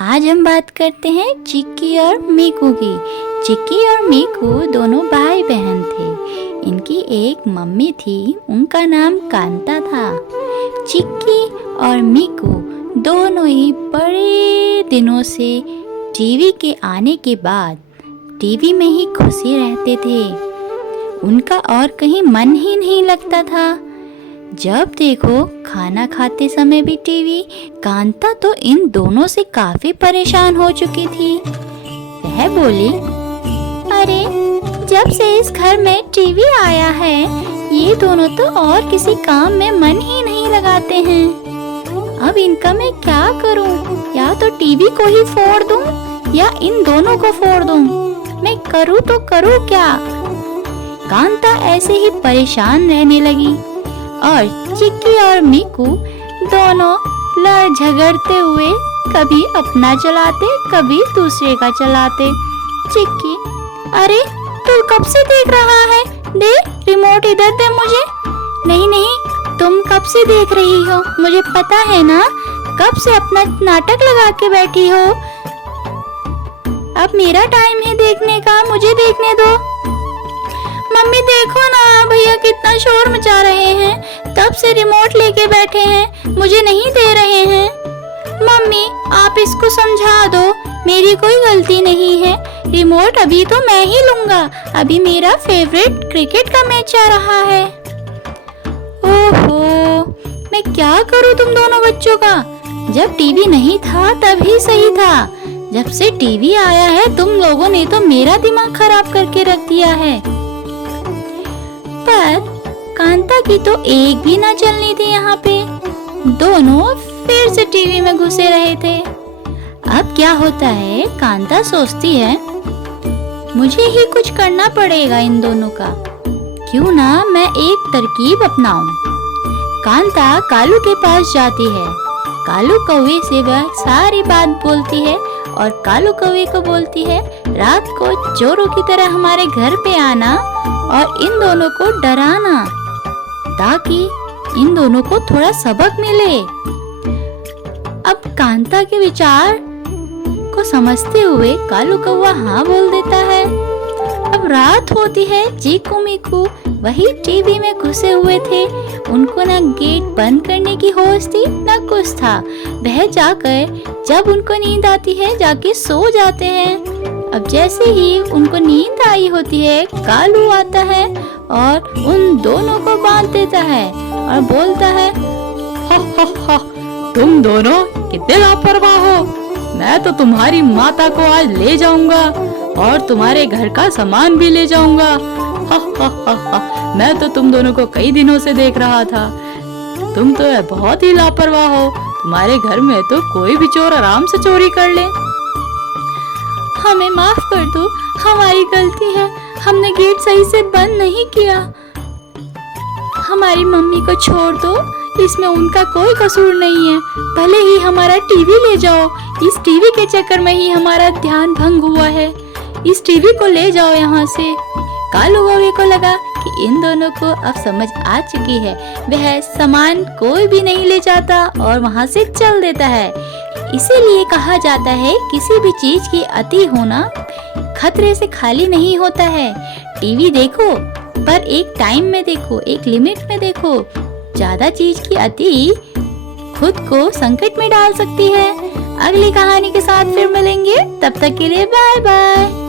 आज हम बात करते हैं चिक्की और मीकू की। चिक्की और मीकू दोनों भाई बहन थे। इनकी एक मम्मी थी, उनका नाम कांता था। चिक्की और मीकू दोनों ही बड़े दिनों से टीवी के आने के बाद टीवी में ही घुसे रहते थे। उनका और कहीं मन ही नहीं लगता था। जब देखो खाना खाते समय भी टीवी। कांता तो इन दोनों से काफी परेशान हो चुकी थी। वह बोली, अरे जब से इस घर में टीवी आया है, ये दोनों तो और किसी काम में मन ही नहीं लगाते हैं। अब इनका मैं क्या करूं? या तो टीवी को ही फोड़ दूं या इन दोनों को फोड़ दूं। मैं करूं तो करूं क्या? कांता ऐसे ही परेशान रहने लगी और चिक्की और मीकू दोनों लड़ झगड़ते हुए कभी अपना चलाते, कभी दूसरे का चलाते। चिक्की, अरे तू कब से देख रहा है? दे रिमोट इधर दे मुझे। नहीं नहीं, तुम कब से देख रही हो? मुझे पता है ना, कब से अपना नाटक लगा के बैठी हो। अब मेरा टाइम है देखने का, मुझे देखने दो। मम्मी देखो ना, भैया कितना शोर मचा रहे हैं। तब से रिमोट लेके बैठे हैं, मुझे नहीं दे रहे हैं। मम्मी आप इसको समझा दो, मेरी कोई गलती नहीं है। रिमोट अभी तो मैं ही लूंगा, अभी मेरा फेवरेट क्रिकेट का मैच आ रहा है। ओहो, मैं क्या करूं तुम दोनों बच्चों का? जब टीवी नहीं था तभी सही था। जब से टीवी आया है तुम लोगों ने तो मेरा दिमाग खराब करके रख दिया है। पर कांता की तो एक भी ना चलनी थी यहाँ पे। दोनों फिर से टीवी में घुसे रहे थे। अब क्या होता है, कांता सोचती है मुझे ही कुछ करना पड़ेगा इन दोनों का। क्यों ना मैं एक तरकीब अपनाऊं। कांता कालू के पास जाती है। कालू कौवे से वह सारी बात बोलती है और कालू कौवे को बोलती है, रात को चोरों की तरह हमारे घर पे आना और इन दोनों को डराना, ताकि इन दोनों को थोड़ा सबक मिले। अब कांता के विचार को समझते हुए कालू कौवा हाँ बोल देता है। अब रात होती है। चिक्कू मीकू वही टीवी में घुसे हुए थे। उनको ना गेट बंद करने की होश थी ना कुछ था। वह जाकर जब उनको नींद आती है जाके सो जाते हैं। अब जैसे ही उनको नींद आई होती है, कालू आता है और उन दोनों को बांध देता है और बोलता है, हा, तुम दोनों कितने लापरवाह हो। मैं तो तुम्हारी माता को आज ले जाऊंगा और तुम्हारे घर का सामान भी ले जाऊंगा। मैं तो तुम दोनों को कई दिनों से देख रहा था। तुम तो बहुत ही लापरवाह हो। तुम्हारे घर में तो कोई भी चोर आराम से चोरी कर ले। हमें माफ कर दो, हमारी गलती है। हमने गेट सही से बंद नहीं किया। हमारी मम्मी को छोड़ दो, इसमें उनका कोई कसूर नहीं है। भले ही हमारा टीवी ले जाओ, इस टीवी के चक्कर में ही हमारा ध्यान भंग हुआ है। इस टीवी को ले जाओ यहाँ से। कालू कौवे को लगा कि इन दोनों को अब समझ आ चुकी है। वह सामान कोई भी नहीं ले जाता और वहाँ से चल देता है। इसीलिए कहा जाता है किसी भी चीज की अति होना खतरे से खाली नहीं होता है। टीवी देखो पर एक टाइम में देखो, एक लिमिट में देखो। ज्यादा चीज की अति खुद को संकट में डाल सकती है। अगली कहानी के साथ फिर मिलेंगे, तब तक के लिए बाय बाय।